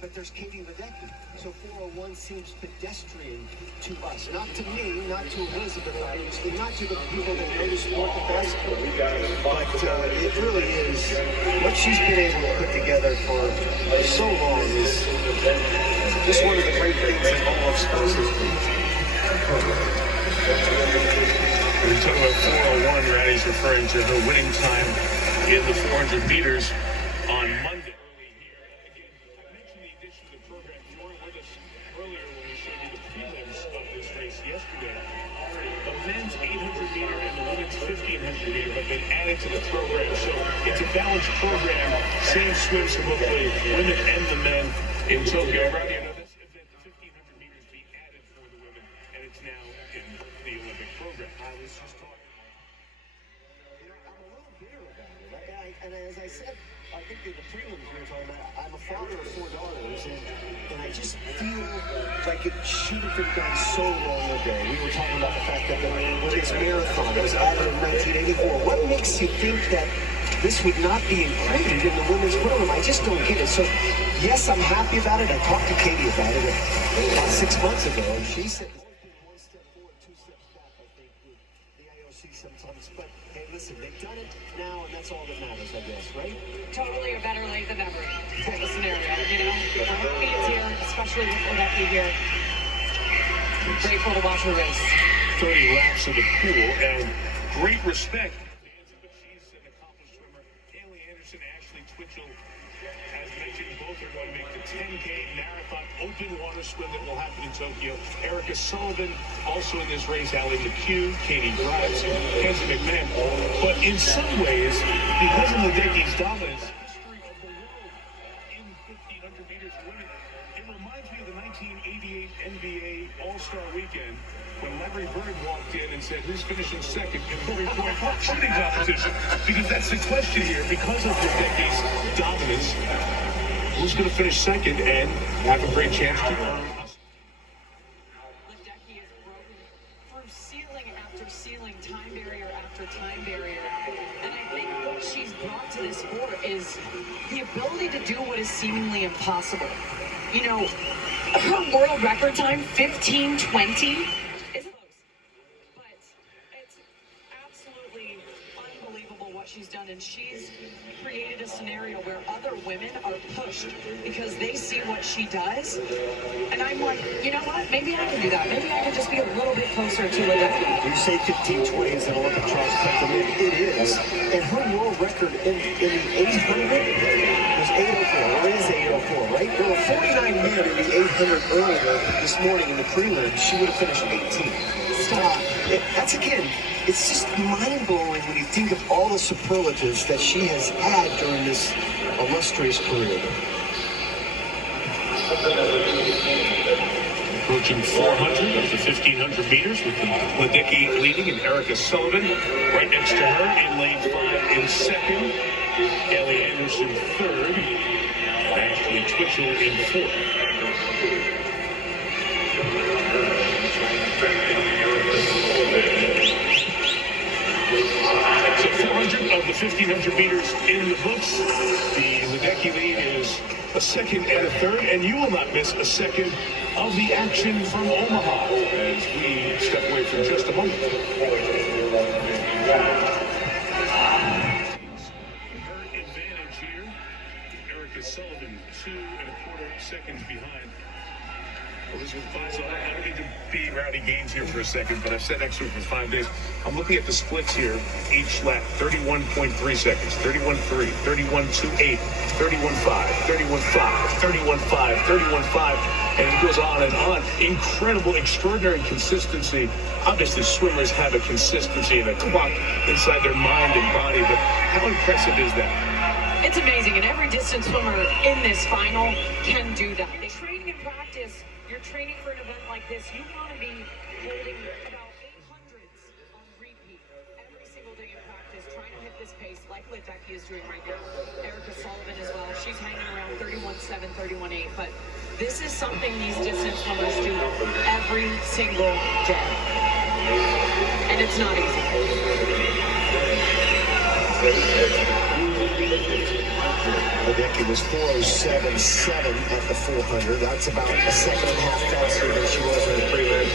but there's Katie Ledecky. So 401 seems pedestrian to us. Not to me, not to Elizabeth, obviously, not to the people that know the sport the best. But it really is what she's been able to put together for so long is just one of the great things that all of sports has been. When we talk about 401, Ratty's referring to her winning time in the 400 meters on Monday. I mentioned the addition to the program. You were with us earlier when we showed you the prelims of this race yesterday. The men's 800 meter and the women's 1500 meter have been added to the program, so it's a balanced program. Same swims for both the women and the men in Tokyo. Ratty, I know this event, the 1500 meters, be added for the women, and it's now in the Olympic program. I was just talking. I'm a little bitter about it. And as I said, I think in the prelims we were talking about, I'm a father of 4 daughters, and I just feel like it should have been done so long ago. We were talking about the fact that the women's marathon was added in 1984. What makes you think that this would not be included in the women's program? I just don't get it. So, yes, I'm happy about it. I talked to Katie about it about 6 months ago, and she said, one step forward, 2 steps back, I think, with the IOC sometimes. But, hey, listen, they've done it now, and that's all that matters, I guess, right? Totally a better late than never type of scenario, you know? We're happy it's here, especially with Ledecky here. Grateful to watch her race. 30 laps of the pool, and great respect. But she's an accomplished swimmer. Haley Anderson, Ashley Twitchell, as mentioned, both are going to make the 10K marathon open water swim that will happen in Tokyo. Erica Sullivan, also in this race, Allie McHugh, Katie Grimes, and Kenzie McMahon. But in some ways, because of Ledecky's dominance, history of the world in 1500 meters women, it reminds me of the 1988 NBA All-Star Weekend when Larry Bird walked in and said, who's finishing second in the three-point shooting competition? Because that's the question here. Because of Ledecky's dominance, who's going to finish second and have a great chance to earn? Ledecky has broken through ceiling after ceiling, time barrier after time barrier. And I think what she's brought to this sport is the ability to do what is seemingly impossible. You know, her world record time, 15:20, is close. But it's absolutely unbelievable what she's done. And she's created a scenario where other women are pushed because they see what she does. And I'm like, you know what? Maybe I can do that. Maybe I can just be a little bit closer to Ledecky. You say 15:20 is an Olympic trials record. It is. And her world record in the 800 was 804, or is 804, right? There were 49 men in the 800 earlier this morning in the prelims. She would have finished 18. That's, again, it's just mind-blowing when you think of all the superlatives that she has had during this illustrious career. Approaching 400 of the 1500 meters with Ledecky leading and Erica Sullivan right next to her in lane 5 in second. Haley Anderson third. Ashley Twitchell in fourth. So 400 of the 1500 meters in the books. The Ledecky lead is a second and a third, and you will not miss a second of the action from Omaha as we step away for just a moment. Her advantage here, Erica Sullivan, 2.25 seconds behind Elizabeth Faisal. I don't need to be Rowdy Gaines here for a second, but I've sat next to her for 5 days. I'm looking at the splits here. Each lap, 31.3 seconds, 31.3, 31.28, 31.5, 31.5, 31.5, 31.5, and it goes on and on. Incredible, extraordinary consistency. Obviously, swimmers have a consistency and a clock inside their mind and body, but how impressive is that? It's amazing, and every distance swimmer in this final can do that. They training and practice. You're training for an event like this. You want to be holding about 800s on repeat every single day in practice, trying to hit this pace like Ledecky is doing right now. Erica Sullivan as well. She's hanging around 31.7, 31.8. But this is something these distance swimmers do every single day. And it's not easy. Ledecky was 4:07.7 at the 400. That's about a second and a half faster than she was in the prelim.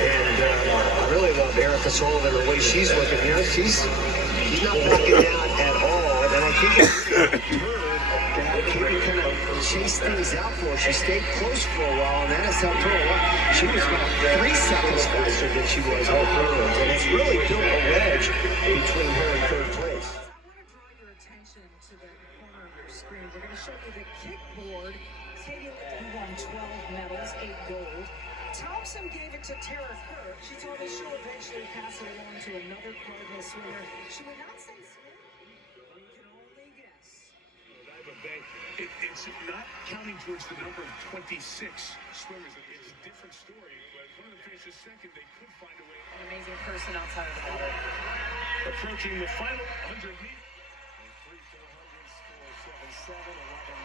And I really love Erica Sullivan, the way she's looking. You know, she's not backing down at all. And I think it's her to have Katie kind of chase things out for her. She stayed close for a while, and that has helped her a lot. She was about 3 seconds faster than she was in the prelims. And it's really built a wedge between her and third place. I want to draw your attention to the corner of your screen. We're going to show you the kickboard. Katie Ledecky won 12 medals, 8 gold. Thompson gave it to Tara Kirk. She told me she'll eventually pass it along to another Cardinal swinger. She would not say Smith. You can only guess. Diamond Bay, it's not counting towards the number of 26 swimmers. It's a different story. But if one of them finishes second, they could find a way. An amazing person outside of the water. Approaching the final 100 meters. 3 400s, 4:77, 11